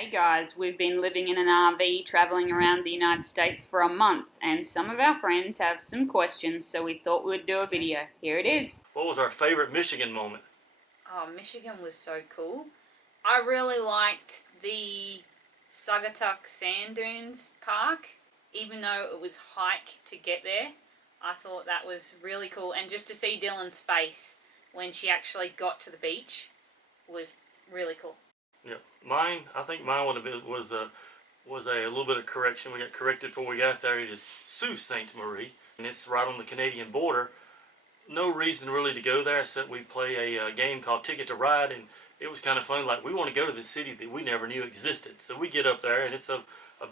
Hey guys, we've been living in an RV traveling around the United States for a month, and some of our friends have some questions, so we thought we'd do a video. Here it is. What was our favorite Michigan moment? Oh, Michigan was so cool. I really liked the Saugatuck Sand Dunes Park, even though it was hike to get there. I thought that was really cool, and just to see Dylan's face when she actually got to the beach was really cool. Yeah, I think mine would have been was a little bit of correction. We got corrected before we got there. It is Sault Ste. Marie, and it's right on the Canadian border. No reason really to go there except we play a game called Ticket to Ride, and it was kind of fun. Like, we want to go to this city that we never knew existed. So we get up there, and it's a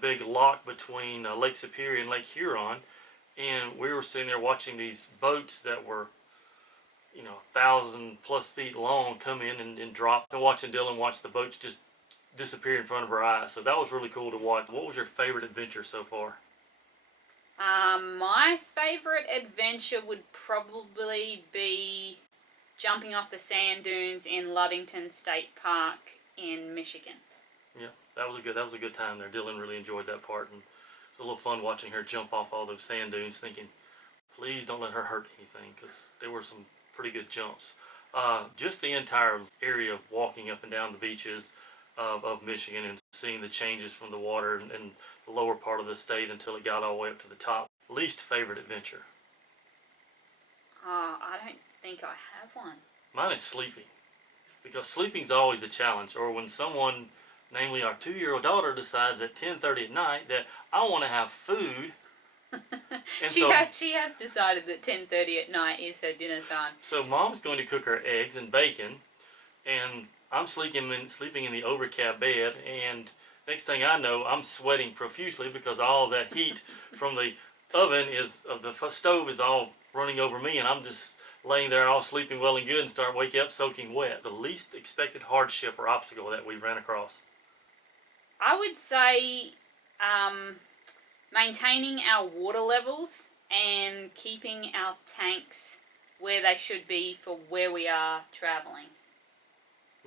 big lock between Lake Superior and Lake Huron, and we were sitting there watching these boats that were 1,000+ feet long come in and drop, and watching Dylan watch the boats just disappear in front of our eyes. So that was really cool to watch. What was your favorite adventure so far? My favorite adventure would probably be jumping off the sand dunes in Ludington State Park in Michigan. Yeah, that was a good time there. Dylan really enjoyed that part, and it was a little fun watching her jump off all those sand dunes, thinking, please don't let her hurt anything, because there were some pretty good jumps. Just the entire area of walking up and down the beaches of Michigan and seeing the changes from the water and the lower part of the state until it got all the way up to the top. Least favorite adventure? I don't think I have one. Mine is sleeping, because sleeping's always a challenge. Or when someone, namely our 2-year-old daughter, decides at 10:30 at night that I want to have food. She has decided that 10:30 at night is her dinner time. So Mom's going to cook her eggs and bacon, and I'm sleeping in the overcap bed, and next thing I know, I'm sweating profusely because all that heat from the stove is all running over me, and I'm just laying there all sleeping well and good and wake up soaking wet. The least expected hardship or obstacle that we ran across? I would say maintaining our water levels and keeping our tanks where they should be for where we are traveling.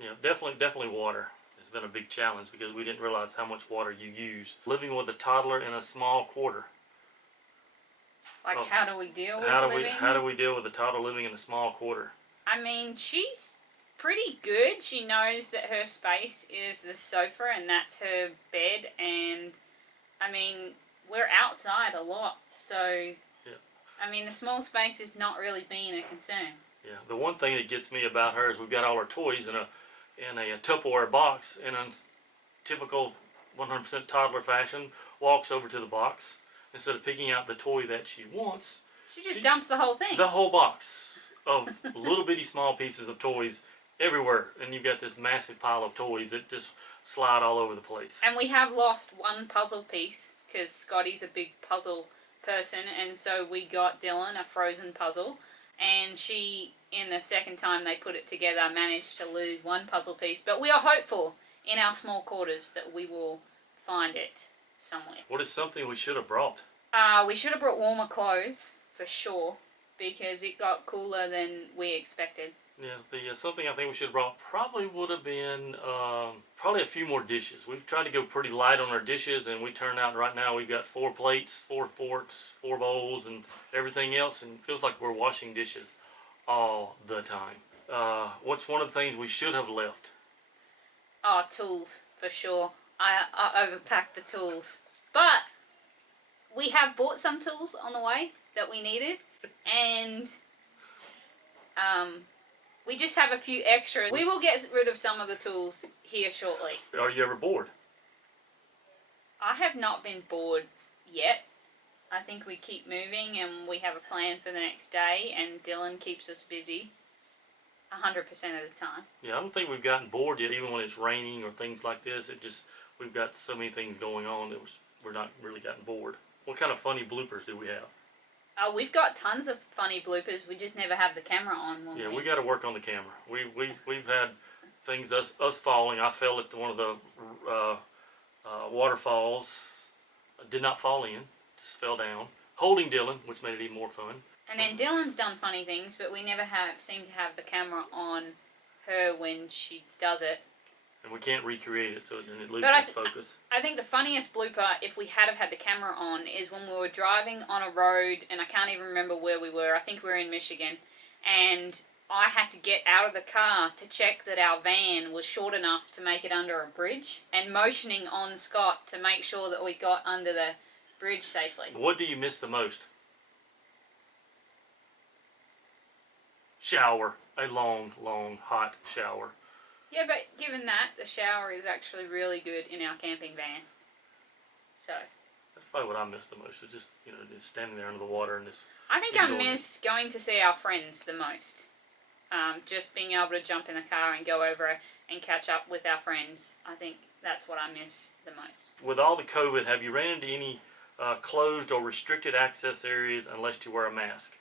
Yeah, definitely water has been a big challenge because we didn't realize how much water you use. Living with a toddler in a small quarter. Like, how do we deal with living? How do we deal with a toddler living in a small quarter? I mean, she's pretty good. She knows that her space is the sofa and that's her bed, and I mean, we're outside a lot, so yeah. I mean, the small space is not really being a concern. Yeah, the one thing that gets me about her is we've got all her toys in a Tupperware box, and in typical 100% toddler fashion, walks over to the box. Instead of picking out the toy that she wants, she just dumps the whole thing. The whole box of little bitty small pieces of toys everywhere, and you've got this massive pile of toys that just slide all over the place. And we have lost one puzzle piece because Scotty's a big puzzle person, and so we got Dylan a Frozen puzzle, and she, in the second time they put it together, managed to lose one puzzle piece. But we are hopeful in our small quarters that we will find it somewhere. What is something we should have brought? We should have brought warmer clothes, for sure, because it got cooler than we expected. Yeah, something I think we should have brought probably would have been probably a few more dishes. We've tried to go pretty light on our dishes, and we turned out right now we've got 4 plates, 4 forks, 4 bowls, and everything else, and it feels like we're washing dishes all the time. What's one of the things we should have left? Oh, tools, for sure. I overpacked the tools. But we have bought some tools on the way that we needed, and we just have a few extra. We will get rid of some of the tools here shortly. Are you ever bored? I have not been bored yet. I think we keep moving and we have a plan for the next day, and Dylan keeps us busy 100% of the time. Yeah, I don't think we've gotten bored yet, even when it's raining or things like this. We've got so many things going on that we're not really gotten bored. What kind of funny bloopers do we have? We've got tons of funny bloopers. We just never have the camera on. Yeah, we got to work on the camera. We've had things us falling. I fell at one of the waterfalls. I did not fall in, just fell down. Holding Dylan, which made it even more fun. And then Dylan's done funny things, but we never seem to have the camera on her when she does it. and we can't recreate it, so then it loses But its focus. I think the funniest blooper, if we had have had the camera on, is when we were driving on a road, and I can't even remember where we were. I think we were in Michigan, and I had to get out of the car to check that our van was short enough to make it under a bridge, and motioning on Scott to make sure that we got under the bridge safely. What do you miss the most? Shower. A long, long, hot shower. Yeah, but given that, the shower is actually really good in our camping van. So That's probably what I miss the most. Is just just standing there under the water and just. I think I miss going to see our friends the most. Just being able to jump in the car and go over and catch up with our friends. I think that's what I miss the most. With all the COVID, have you ran into any closed or restricted access areas unless you wear a mask?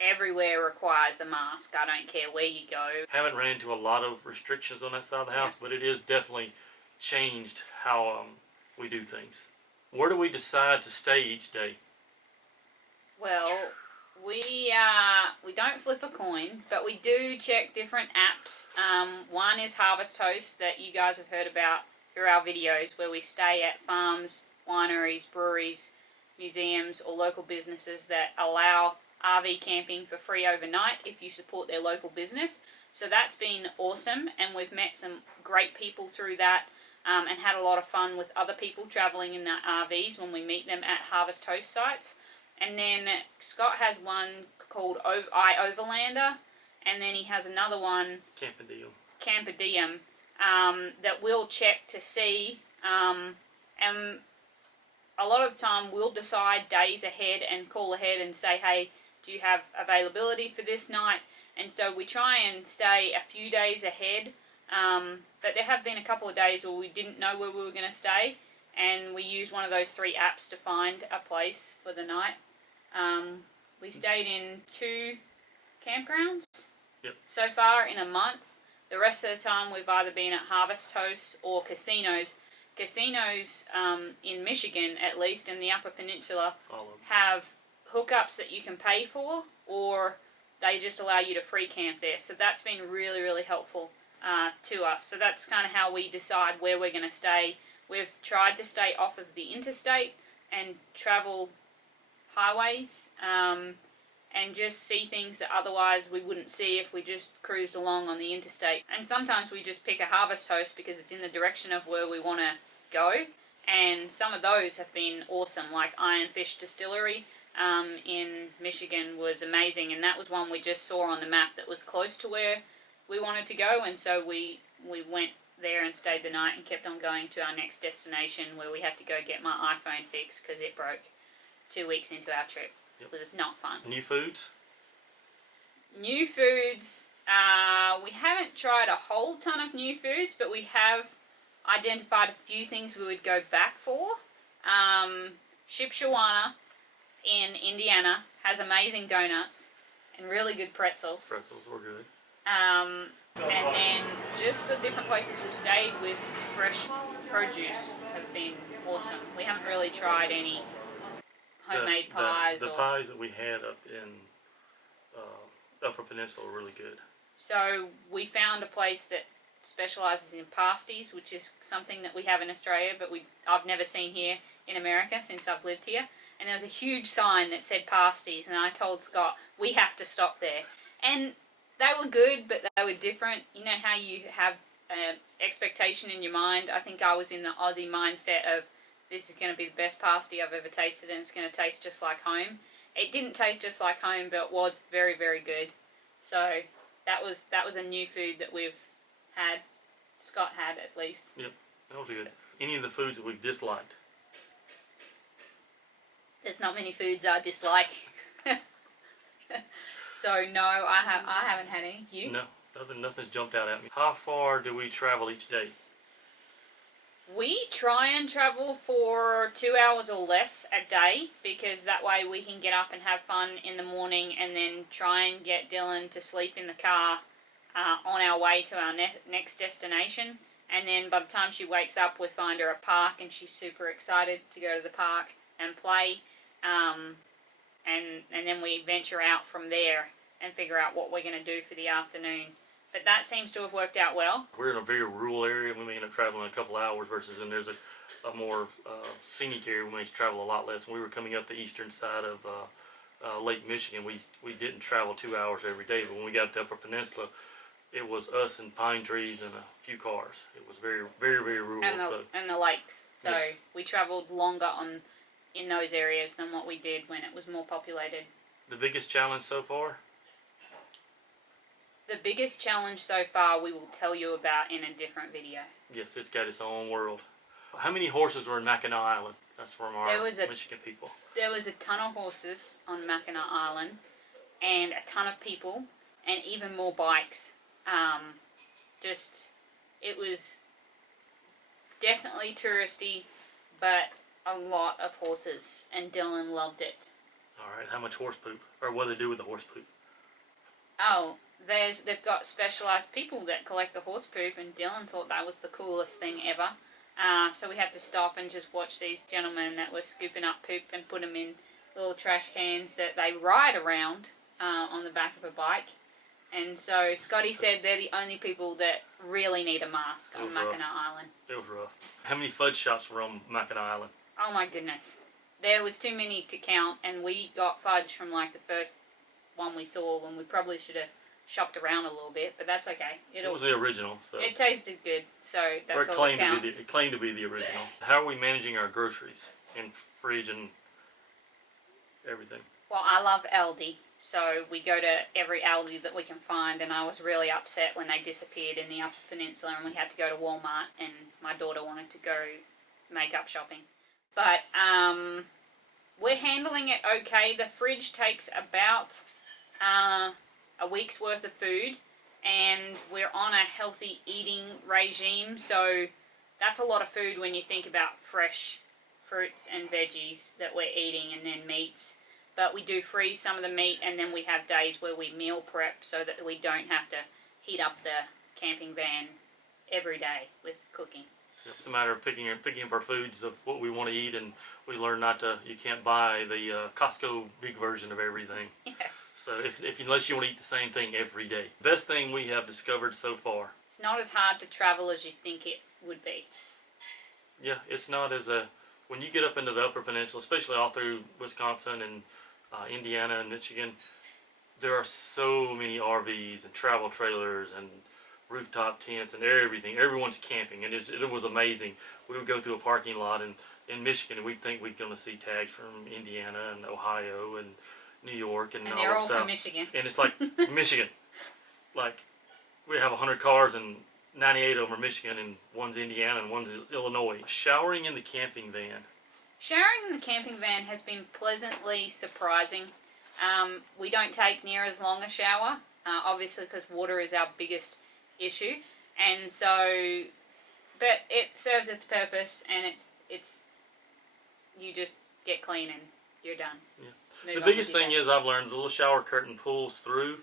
Everywhere requires a mask. I don't care where you go. Haven't ran into a lot of restrictions on that side of the house, but it is definitely changed how we do things. Where do we decide to stay each day? Well, we don't flip a coin, but we do check different apps. One is Harvest Host that you guys have heard about through our videos, where we stay at farms, wineries, breweries, museums, or local businesses that allow RV camping for free overnight if you support their local business. So that's been awesome, and we've met some great people through that, and had a lot of fun with other people traveling in their RVs when we meet them at Harvest Host sites. And then Scott has one called iOverlander, and then he has another one, Camper Diem, that we'll check to see, and a lot of the time we'll decide days ahead and call ahead and say, hey, do you have availability for this night? And so we try and stay a few days ahead, but there have been a couple of days where we didn't know where we were going to stay, and we used one of those 3 apps to find a place for the night. We stayed in 2 campgrounds so far in a month. The rest of the time we've either been at Harvest Hosts or casinos. Casinos in Michigan, at least in the Upper Peninsula, have hookups that you can pay for, or they just allow you to free camp there. So that's been really, really helpful to us. So that's kind of how we decide where we're going to stay. We've tried to stay off of the interstate and travel highways, and just see things that otherwise we wouldn't see if we just cruised along on the interstate. And sometimes we just pick a Harvest Host because it's in the direction of where we want to go, and some of those have been awesome, like Ironfish Distillery in Michigan was amazing, and that was one we just saw on the map that was close to where we wanted to go, and so we went there and stayed the night and kept on going to our next destination, where we had to go get my iPhone fixed because it broke 2 weeks into our trip. It was not fun. New foods? New foods, we haven't tried a whole ton of new foods, but we have identified a few things we would go back for. Shipshawana in Indiana has amazing donuts and really good pretzels. Pretzels were good. And then just the different places we've stayed with fresh produce have been awesome. We haven't really tried any homemade pies. The pies that we had up in Upper Peninsula were really good. So we found a place that specialises in pasties, which is something that we have in Australia, but I've never seen here in America since I've lived here. And there was a huge sign that said pasties, and I told Scott, we have to stop there. And they were good, but they were different. You know how you have an expectation in your mind? I think I was in the Aussie mindset of, this is going to be the best pasty I've ever tasted, and it's going to taste just like home. It didn't taste just like home, but it was very, very good. So that was a new food that we've had. Scott had, at least. Yep, that was good. So, any of the foods that we've disliked? There's not many foods I dislike. So no, I haven't had any. You? No, nothing's jumped out at me. How far do we travel each day? We try and travel for 2 hours or less a day, because that way we can get up and have fun in the morning, and then try and get Dylan to sleep in the car on our way to our next destination. And then by the time she wakes up, we find her a park, and she's super excited to go to the park and play. And then we venture out from there and figure out what we're going to do for the afternoon. But that seems to have worked out well. We're in a very rural area. We may end up traveling a couple of hours versus, and there's a more scenic area. We may travel a lot less. When we were coming up the eastern side of Lake Michigan, we didn't travel 2 hours every day. But when we got to Upper Peninsula, it was us and pine trees and a few cars. It was very, very, very rural. And the lakes. So yes. we travelled longer in those areas than what we did when it was more populated. The biggest challenge so far? The biggest challenge so far we will tell you about in a different video. Yes, it's got its own world. How many horses were in Mackinaw Island? That's from our Michigan people. There was a ton of horses on Mackinaw Island, and a ton of people, and even more bikes. It was definitely touristy, but a lot of horses, and Dylan loved it. Alright, how much horse poop? Or what do they do with the horse poop? Oh, they've got specialised people that collect the horse poop, and Dylan thought that was the coolest thing ever. So we had to stop and just watch these gentlemen that were scooping up poop and put them in little trash cans that they ride around on the back of a bike. And so Scotty said they're the only people that really need a mask on Mackinaw Island. It was rough. How many fudge shops were on Mackinaw Island? Oh my goodness. There was too many to count, and we got fudge from like the first one we saw when we probably should have shopped around a little bit, but that's okay. It was the original. So. It tasted good, so that's all that counts. It claimed to be the original. How are we managing our groceries and fridge and everything? Well, I love Aldi, so we go to every Aldi that we can find, and I was really upset when they disappeared in the Upper Peninsula and we had to go to Walmart, and my daughter wanted to go makeup shopping. But we're handling it okay. The fridge takes about a week's worth of food, and we're on a healthy eating regime, so that's a lot of food when you think about fresh fruits and veggies that we're eating, and then meats. But we do freeze some of the meat, and then we have days where we meal prep so that we don't have to heat up the camping van every day with cooking. It's a matter of picking up our foods of what we want to eat, and we learn you can't buy the Costco big version of everything. Yes. So unless you want to eat the same thing every day. Best thing we have discovered so far. It's not as hard to travel as you think it would be. Yeah, it's not when you get up into the Upper Peninsula, especially all through Wisconsin and Indiana and Michigan, there are so many RVs and travel trailers and rooftop tents and everything. Everyone's camping, and it was amazing. We would go through a parking lot in Michigan, and we'd think we're going to see tags from Indiana and Ohio and New York and all they're all south. from Michigan. And it's like Michigan. Like we have 100 cars, and 98 of them are Michigan, and one's Indiana and one's Illinois. Showering in the camping van. Showering in the camping van has been pleasantly surprising. We don't take near as long a shower, obviously because water is our biggest issue, and so, but it serves its purpose, and it's you just get clean and you're done. Yeah. The biggest thing is I've learned the little shower curtain pulls through,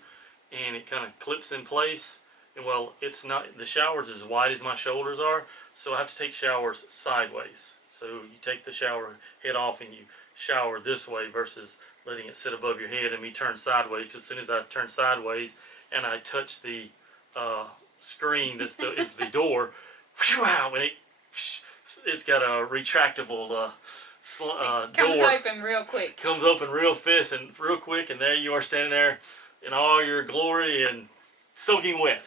and it kind of clips in place. And well, it's not, the shower's as wide as my shoulders are, so I have to take showers sideways. So you take the shower head off and you shower this way versus letting it sit above your head and me turn sideways. As soon as I turn sideways and I touch the screen it's the door, wow, and it's got a retractable comes door. open real quick. Comes open real fast and real quick, and there you are standing there in all your glory and soaking wet.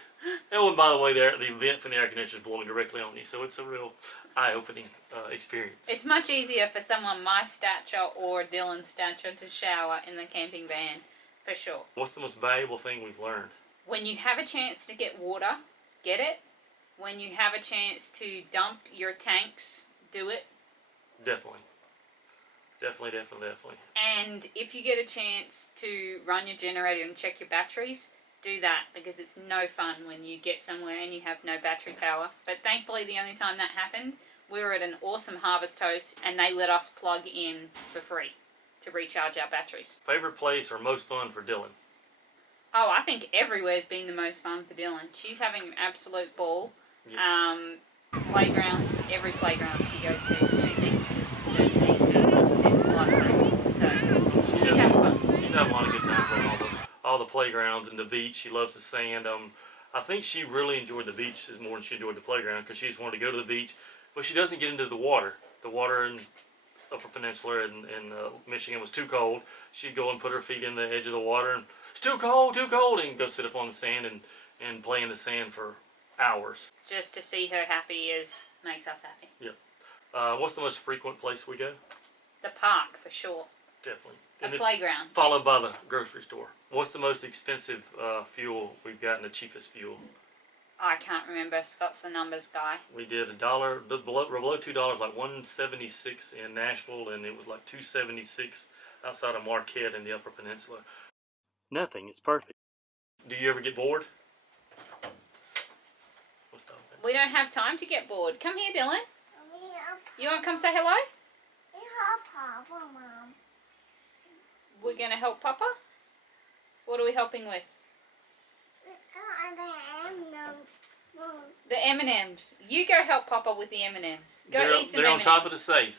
And by the way, the vent from the air conditioner is blowing directly on you, so it's a real eye-opening experience. It's much easier for someone my stature or Dylan's stature to shower in the camping van, for sure. What's the most valuable thing we've learned? When you have a chance to get water, get it. When you have a chance to dump your tanks, do it. Definitely. Definitely. And if you get a chance to run your generator and check your batteries, do that, because it's no fun when you get somewhere and you have no battery power. But thankfully, the only time that happened, we were at an awesome harvest host, and they let us plug in for free to recharge our batteries. Favorite place or most fun for Dylan? Oh, I think everywhere's been the most fun for Dylan. She's having an absolute ball. Yes. Playgrounds, every playground she goes to, she thinks is the best thing since life. So she's having fun. She's having a lot of good time playing all the playgrounds and the beach. She loves the sand. I think she really enjoyed the beach more than she enjoyed the playground because she just wanted to go to the beach, but she doesn't get into the water. The water in Upper Peninsula and Michigan was too cold. She'd go and put her feet in the edge of the water and it's too cold, and go sit up on the sand and play in the sand for hours. Just to see her happy makes us happy. Yeah. What's the most frequent place we go? The park, for sure. Definitely. The And playground. Followed by the grocery store. What's the most expensive fuel we've got and the cheapest fuel? I can't remember. Scott's the numbers guy. We did $1, below $2, like $1.76 in Nashville, and it was like $2.76 outside of Marquette in the Upper Peninsula. Nothing. It's perfect. Do you ever get bored? What's that? We don't have time to get bored. Come here, Dylan. You want to come say hello? Papa, Mom. We're going to help Papa? What are we helping with? The M&Ms. You go help Papa with the M&Ms. Go eat some They're on M&Ms. top of the safe.